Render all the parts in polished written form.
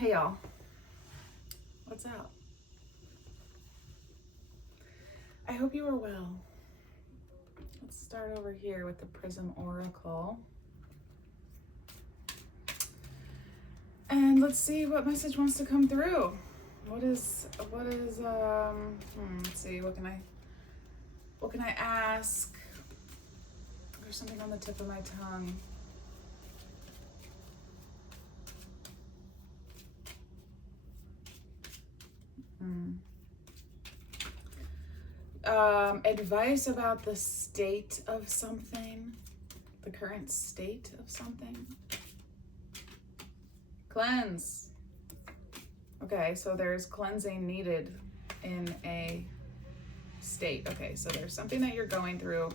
Hey y'all, what's up? I hope you are well. Let's start over here with the Prism Oracle. And let's see what message wants to come through. Let's see, what can I ask? There's something on the tip of my tongue. Advice about the state of something, the current state of something. Cleanse. Okay, so there's cleansing needed in a state. Okay, so there's something that you're going through,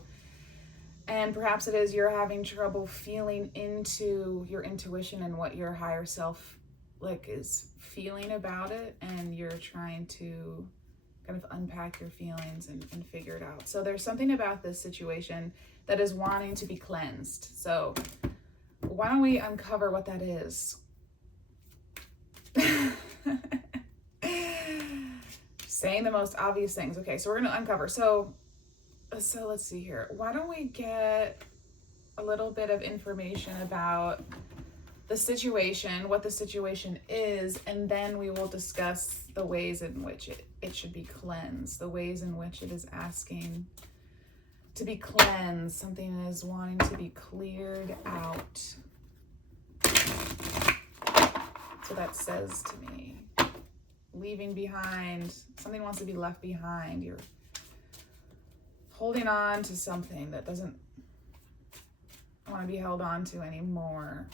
and perhaps it is you're having trouble feeling into your intuition and what your higher self is feeling about it, and you're trying to kind of unpack your feelings and figure it out. So there's something about this situation that is wanting to be cleansed. So why don't we uncover what that is? Saying the most obvious things. Okay, so we're going to uncover. So let's see here. Why don't we get a little bit of information about the situation, what the situation is, and then we will discuss the ways in which it should be cleansed, the ways in which it is asking to be cleansed. Something is wanting to be cleared out. So that says to me, leaving behind, something wants to be left behind. You're holding on to something that doesn't want to be held on to anymore.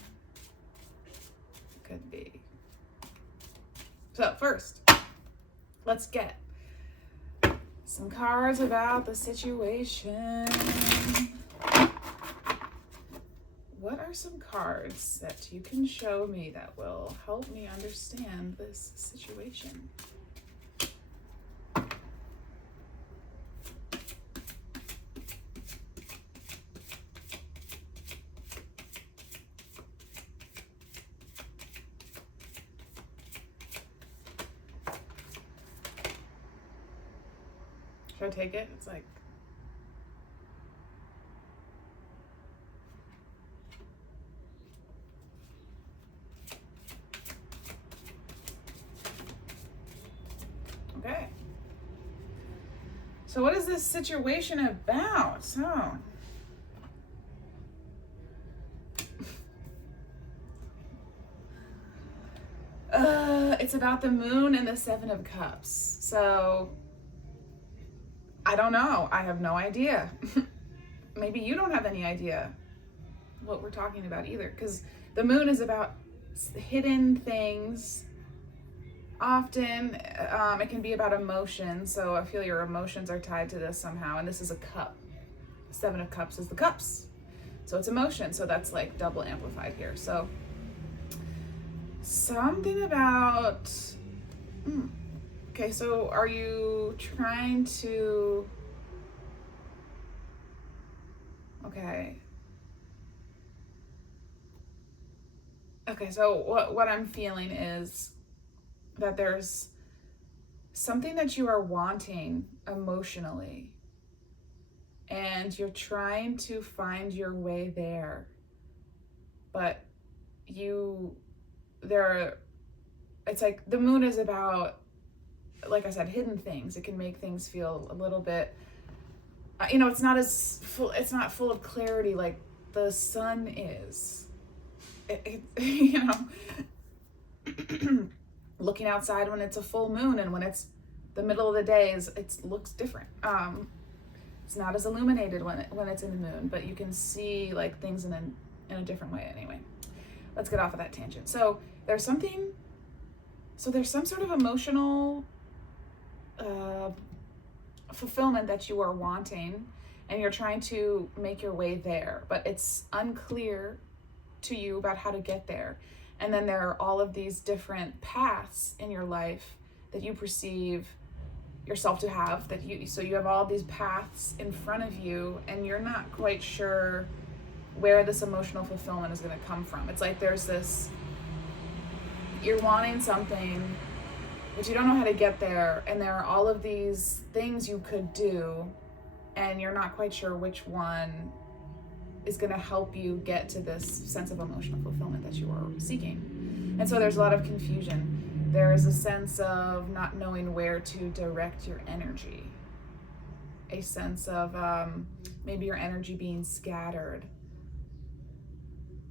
Could be. So first, let's get some cards about the situation. What are some cards that you can show me that will help me understand this situation? Should I take it? It's like, okay. So what is this situation about? So it's about the moon and the Seven of Cups. So I don't know. I have no idea. Maybe you don't have any idea what we're talking about either, because the moon is about hidden things. Often it can be about emotions, so I feel your emotions are tied to this somehow, and this is a cup. Seven of Cups is the cups, so it's emotion, so that's like double amplified here. So something about okay, so are you trying to, okay, so what I'm feeling is that there's something that you are wanting emotionally, and you're trying to find your way there, but it's like the moon is about, like I said, hidden things. It can make things feel a little bit, it's not full of clarity like the sun is. Looking outside when it's a full moon and when it's the middle of the day it looks different. It's not as illuminated when it's in the moon, but you can see like things in a different way. Anyway, let's get off of that tangent. So there's some sort of emotional fulfillment that you are wanting, and you're trying to make your way there, but it's unclear to you about how to get there. And then there are all of these different paths in your life that you perceive yourself to have, so you have all these paths in front of you, and you're not quite sure where this emotional fulfillment is going to come from. It's like there's this you're wanting something, but you don't know how to get there, and there are all of these things you could do, and you're not quite sure which one is going to help you get to this sense of emotional fulfillment that you are seeking. And so there's a lot of confusion. There is a sense of not knowing where to direct your energy, a sense of maybe your energy being scattered.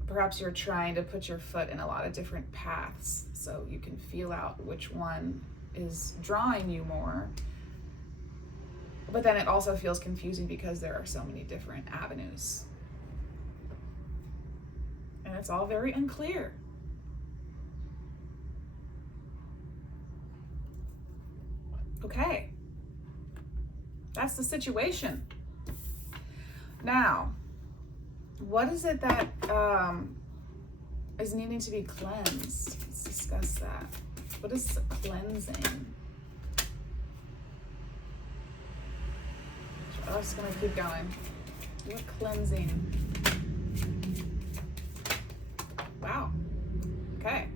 Perhaps you're trying to put your foot in a lot of different paths so you can feel out which one is drawing you more. But then it also feels confusing because there are so many different avenues. And it's all very unclear. Okay. That's the situation. Now, what is it that is needing to be cleansed? Let's discuss that. What is cleansing? I'm just going to keep going. What cleansing? Wow. Okay.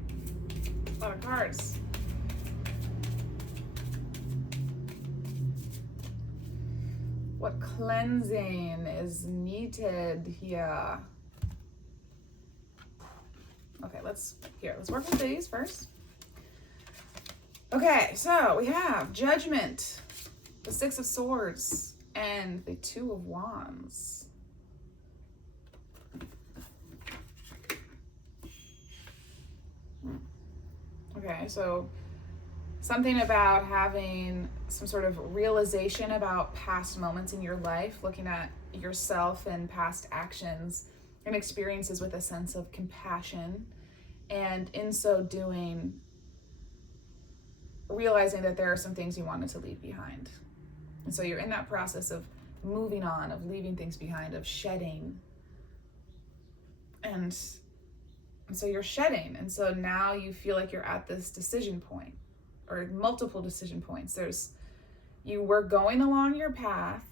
A lot of cards. What cleansing is needed here? Okay, let's work with these first. Okay, so we have Judgment, the Six of Swords, and the Two of Wands. Okay, so something about having some sort of realization about past moments in your life, looking at yourself and past actions and experiences with a sense of compassion, and in so doing, realizing that there are some things you wanted to leave behind. And so you're in that process of moving on, of leaving things behind, of shedding. And so you're shedding. And so now you feel like you're at this decision point, or multiple decision points. You were going along your path,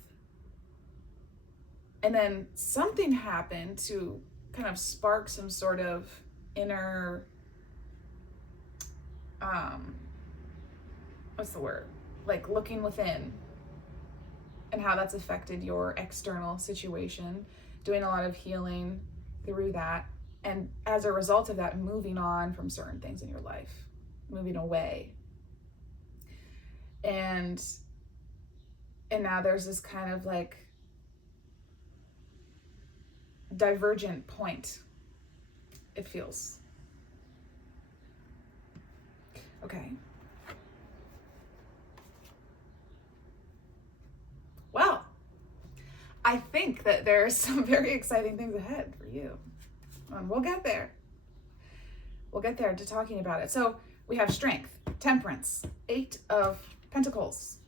and then something happened to kind of spark some sort of inner, what's the word? Like looking within, and how that's affected your external situation, doing a lot of healing through that. And as a result of that, moving on from certain things in your life, moving away. And now there's this kind of like divergent point, it feels. Okay. Well, I think that there's some very exciting things ahead for you. And we'll get there. We'll get there to talking about it. So we have Strength, Temperance, Eight of Pentacles.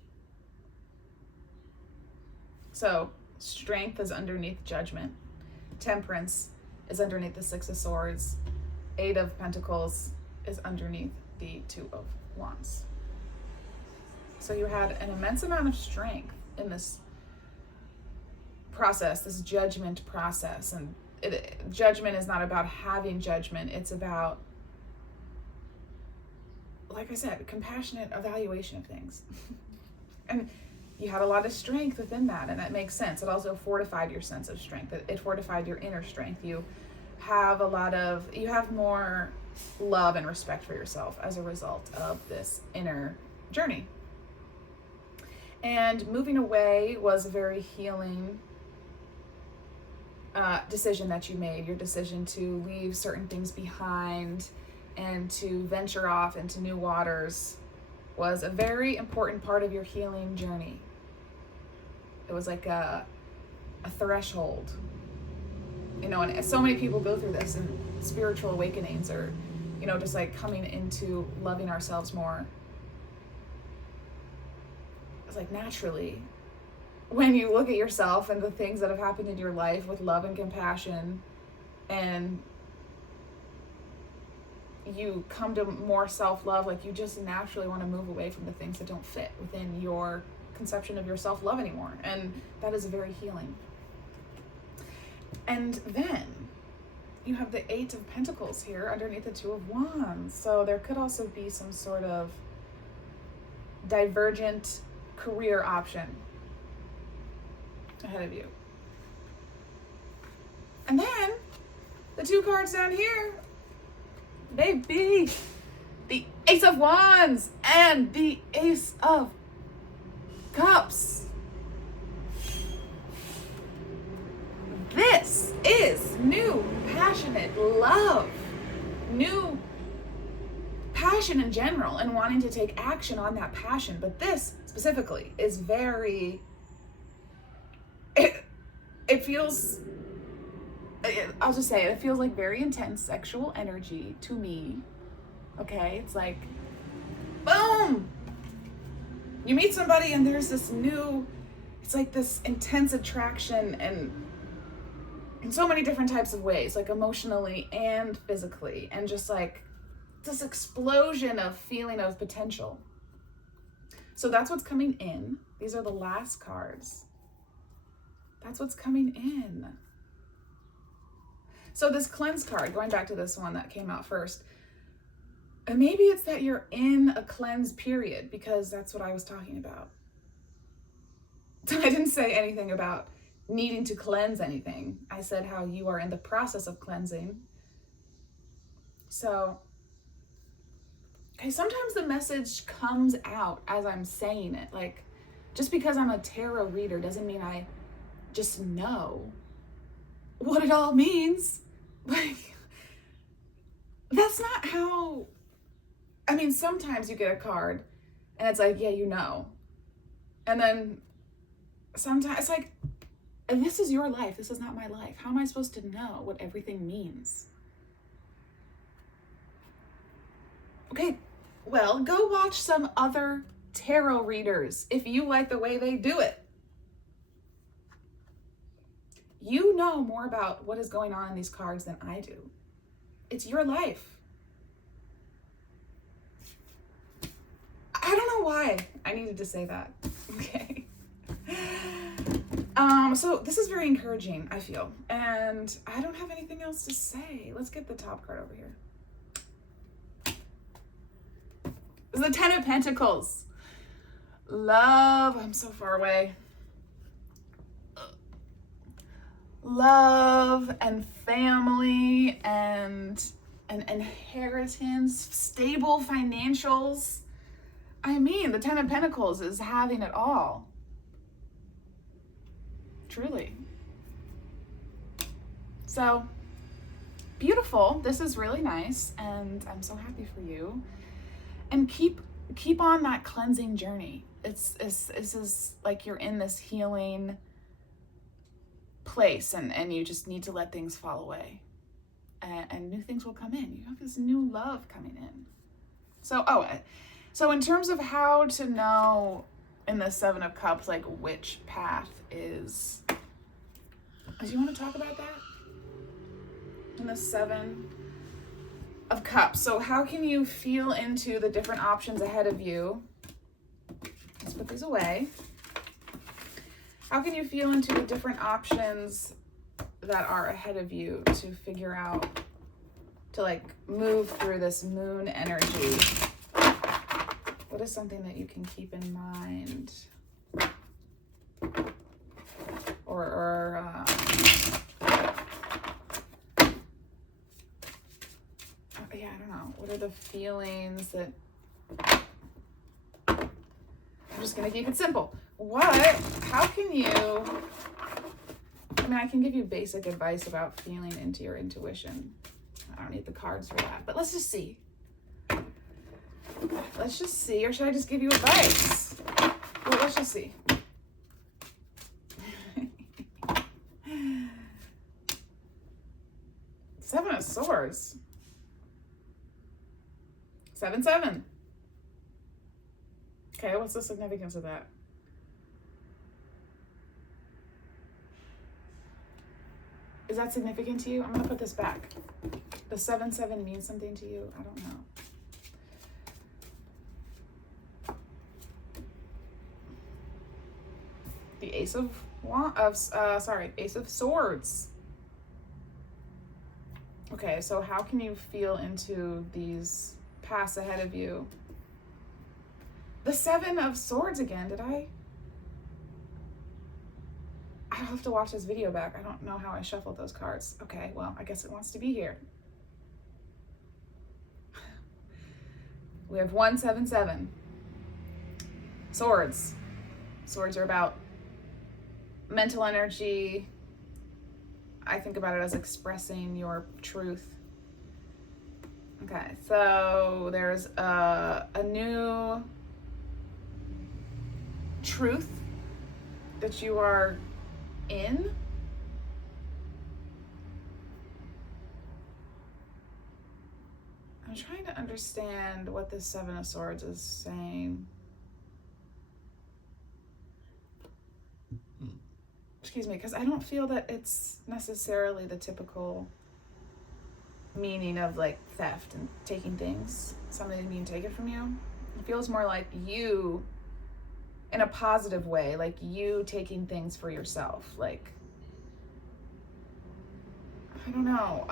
So Strength is underneath Judgment. Temperance is underneath the Six of Swords. Eight of Pentacles is underneath the Two of Wands. So you had an immense amount of strength in this process, this judgment process. And judgment is not about having judgment. It's about, like I said, compassionate evaluation of things. And you had a lot of strength within that, and that makes sense. It also fortified your sense of strength. It fortified your inner strength. You have more love and respect for yourself as a result of this inner journey. And moving away was a very healing decision that you made. Your decision to leave certain things behind and to venture off into new waters was a very important part of your healing journey. It was like a threshold, and so many people go through this, and spiritual awakenings, or just like coming into loving ourselves more. It's like naturally, when you look at yourself and the things that have happened in your life with love and compassion, and you come to more self-love, like you just naturally want to move away from the things that don't fit within your conception of your self-love anymore. And that is very healing. And then you have the Eight of Pentacles here underneath the Two of Wands. So there could also be some sort of divergent career option ahead of you. And then the two cards down here, baby, the Ace of Wands and the Ace of Cups. This is new passionate love, new passion in general, and wanting to take action on that passion. But this specifically is very, it feels, I'll just say it feels like very intense sexual energy to me. Okay, it's like, boom! You meet somebody and there's this new, it's like this intense attraction and in so many different types of ways, like emotionally and physically, and just like this explosion of feeling of potential. So that's what's coming in. These are the last cards. That's what's coming in. So this cleanse card, going back to this one that came out first, and maybe it's that you're in a cleanse period, because that's what I was talking about. I didn't say anything about needing to cleanse anything. I said how you are in the process of cleansing. So, okay, sometimes the message comes out as I'm saying it. Like, just because I'm a tarot reader doesn't mean I just know what it all means. Like, that's not how, I mean, sometimes you get a card and it's like, yeah, you know. And then sometimes it's like, and this is your life. This is not my life. How am I supposed to know what everything means? Okay, well, go watch some other tarot readers if you like the way they do it. You know more about what is going on in these cards than I do. It's your life. I don't know why I needed to say that. Okay. So this is very encouraging, I feel. And I don't have anything else to say. Let's get the top card over here. This is the Ten of Pentacles. Love. I'm so far away. Love and family and an inheritance, stable financials. I mean, the Ten of Pentacles is having it all. Truly. So, beautiful. This is really nice, and I'm so happy for you. And keep on that cleansing journey. This is like you're in this healing place, and you just need to let things fall away, and new things will come in. You have this new love coming in. So in terms of how to know in the Seven of Cups, like which path is, do you want to talk about that? In the Seven of Cups. So how can you feel into the different options ahead of you? Let's put these away. How can you feel into the different options that are ahead of you to figure out, to like move through this moon energy? What is something that you can keep in mind? Yeah, I don't know. What are the feelings that, I'm just going to keep it simple. How can you, I mean, I can give you basic advice about feeling into your intuition. I don't need the cards for that, but let's just see. Let's just see, or should I just give you advice? Well, let's just see. Seven of Swords. 7-7. Okay, what's the significance of that? Is that significant to you? I'm gonna put this back. Does 7-7 mean something to you? I don't know. The Ace of Swords. Okay, so how can you feel into these paths ahead of you? The Seven of Swords again. I'll have to watch this video back. I don't know how I shuffled those cards. Okay, well, I guess it wants to be here. We have 177. Swords. Swords are about mental energy. I think about it as expressing your truth. Okay, so there's a new truth that you are in. I'm trying to understand what this Seven of Swords is saying. Excuse me, because I don't feel that it's necessarily the typical meaning of like theft and taking things, something being taken from you. It feels more like you, in a positive way, like you taking things for yourself. Like, I don't know.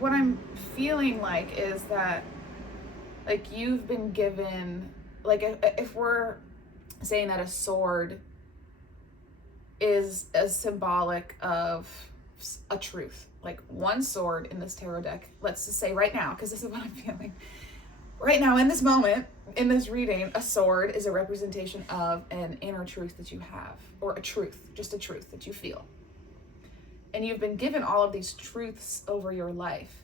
What I'm feeling like is that, like, you've been given, like, if we're saying that a sword is a symbolic of a truth, like one sword in this tarot deck, let's just say right now, because this is what I'm feeling right now in this moment, in this reading, a sword is a representation of an inner truth that you have, or a truth, just a truth that you feel. And you've been given all of these truths over your life.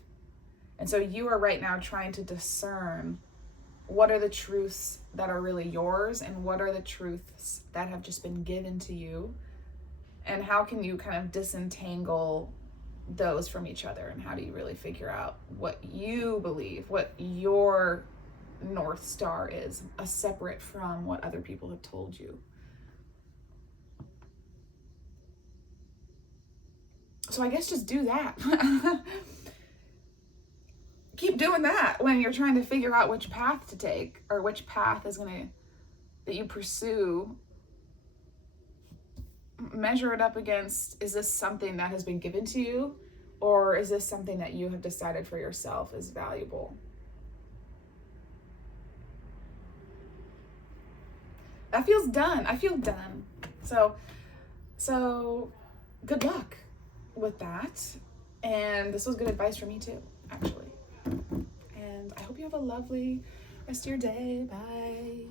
And so you are right now trying to discern what are the truths that are really yours and what are the truths that have just been given to you. And how can you kind of disentangle those from each other? And how do you really figure out what you believe, what your North Star is, separate from what other people have told you? So I guess just do that. Keep doing that when you're trying to figure out which path to take, or which path is that you pursue. Measure it up against, is this something that has been given to you, or is this something that you have decided for yourself is valuable? That feels done. I feel done. So good luck with that. And this was good advice for me too, actually. And I hope you have a lovely rest of your day. Bye.